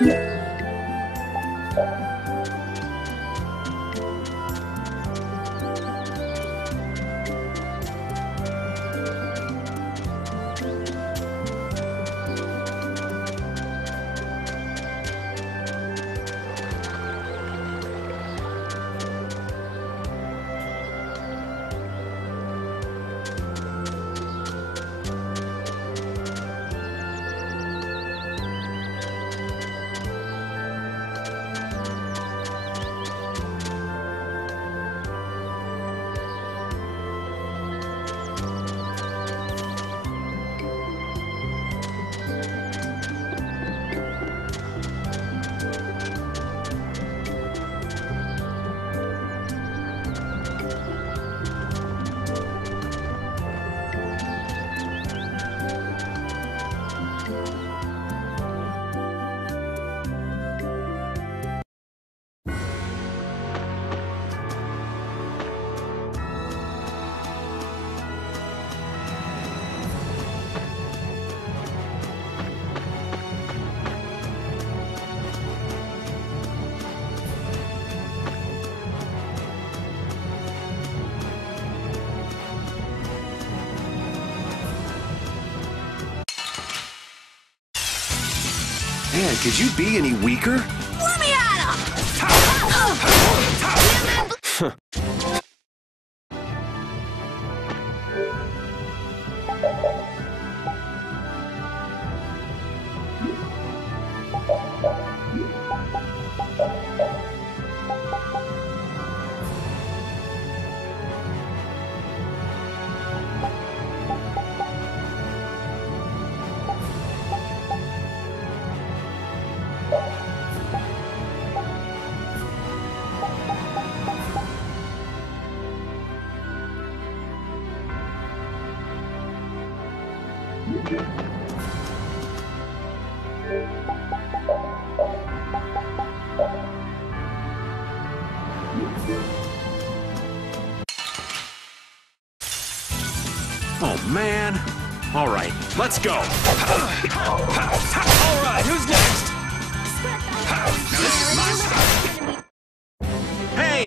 Man, could you be any weaker? Let me at him! Oh, man. All right, let's go. All right, who's next? This is my style. Hey!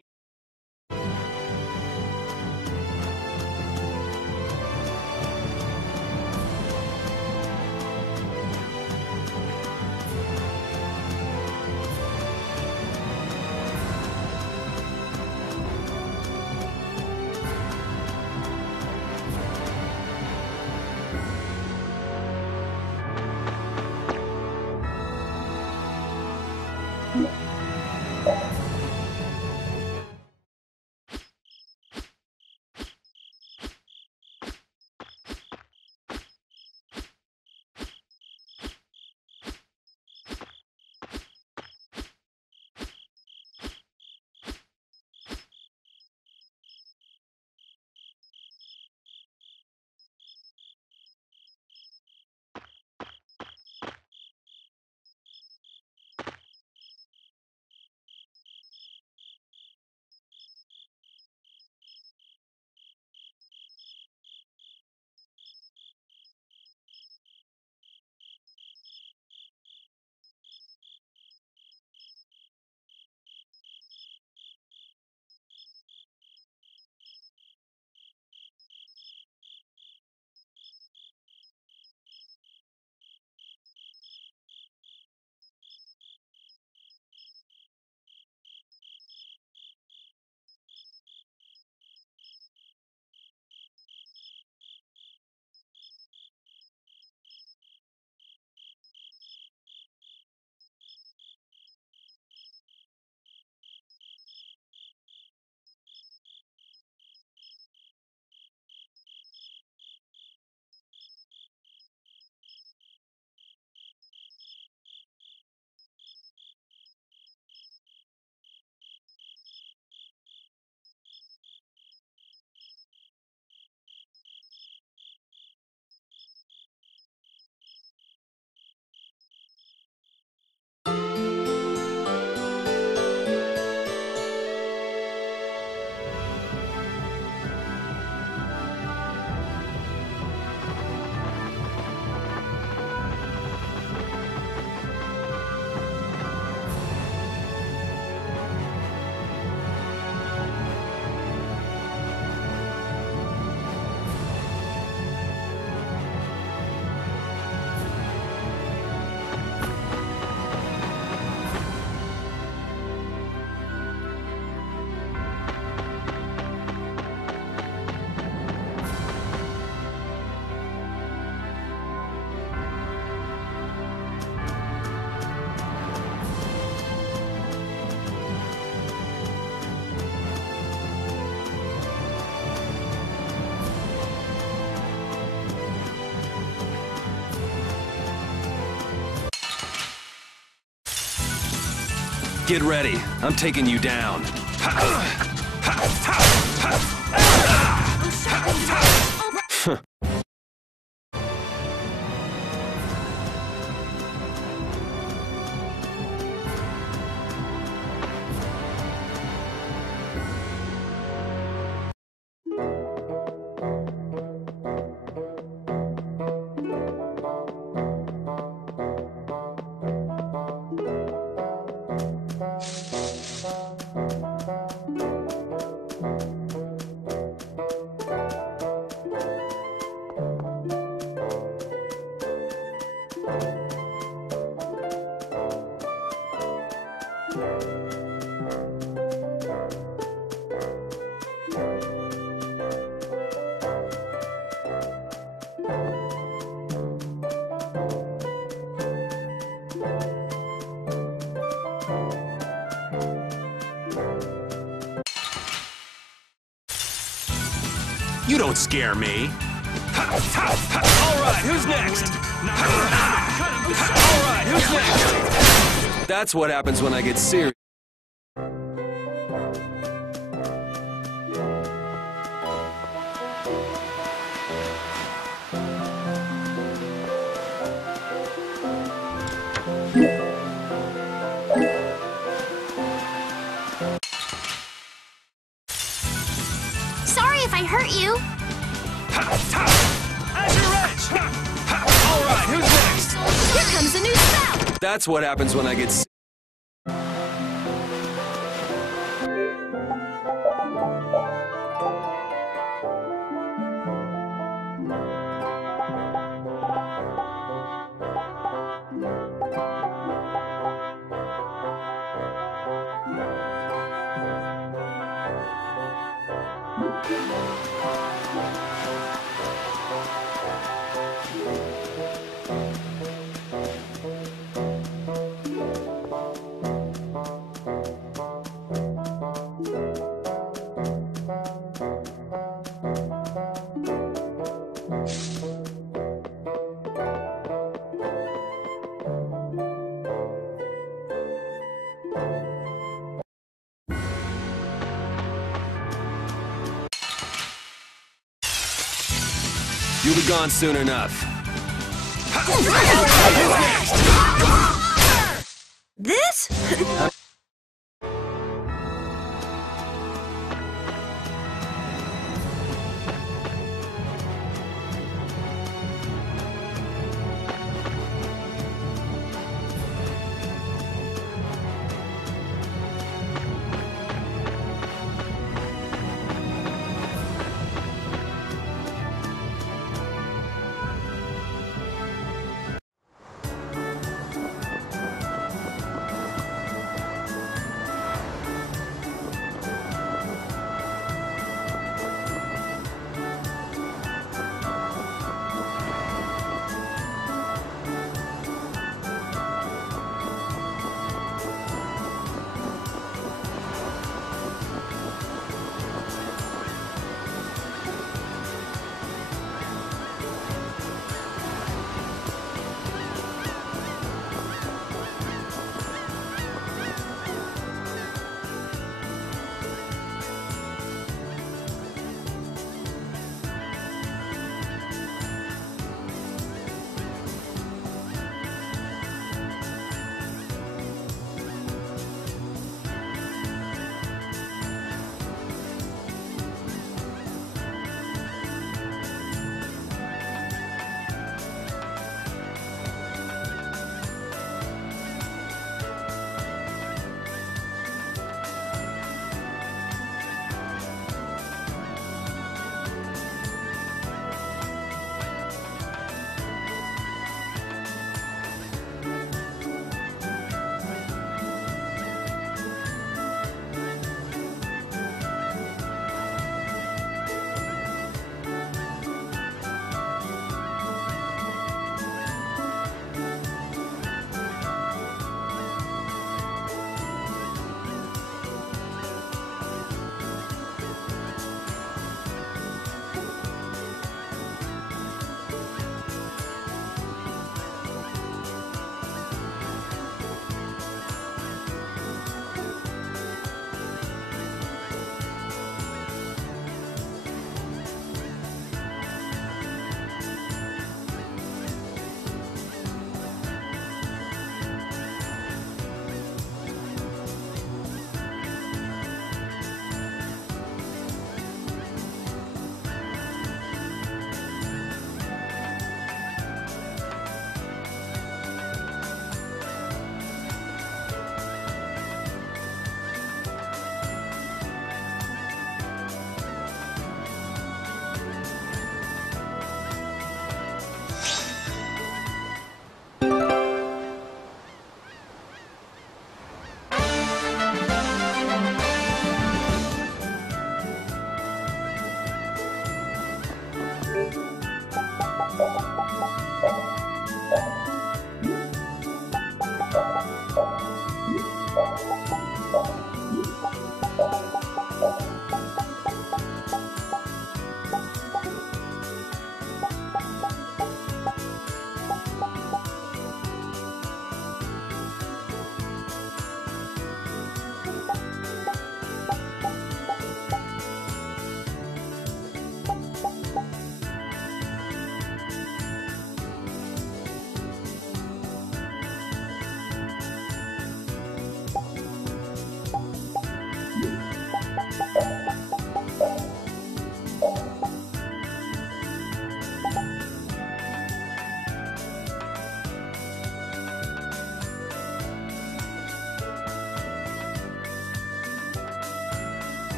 Get ready. I'm taking you down. You don't scare me. All right, who's next? All right, who's next? That's what happens when I get serious. Sorry if I hurt you. All right, who's next? Here comes a new spell! That's what happens when I get serious. You'll be gone soon enough. This?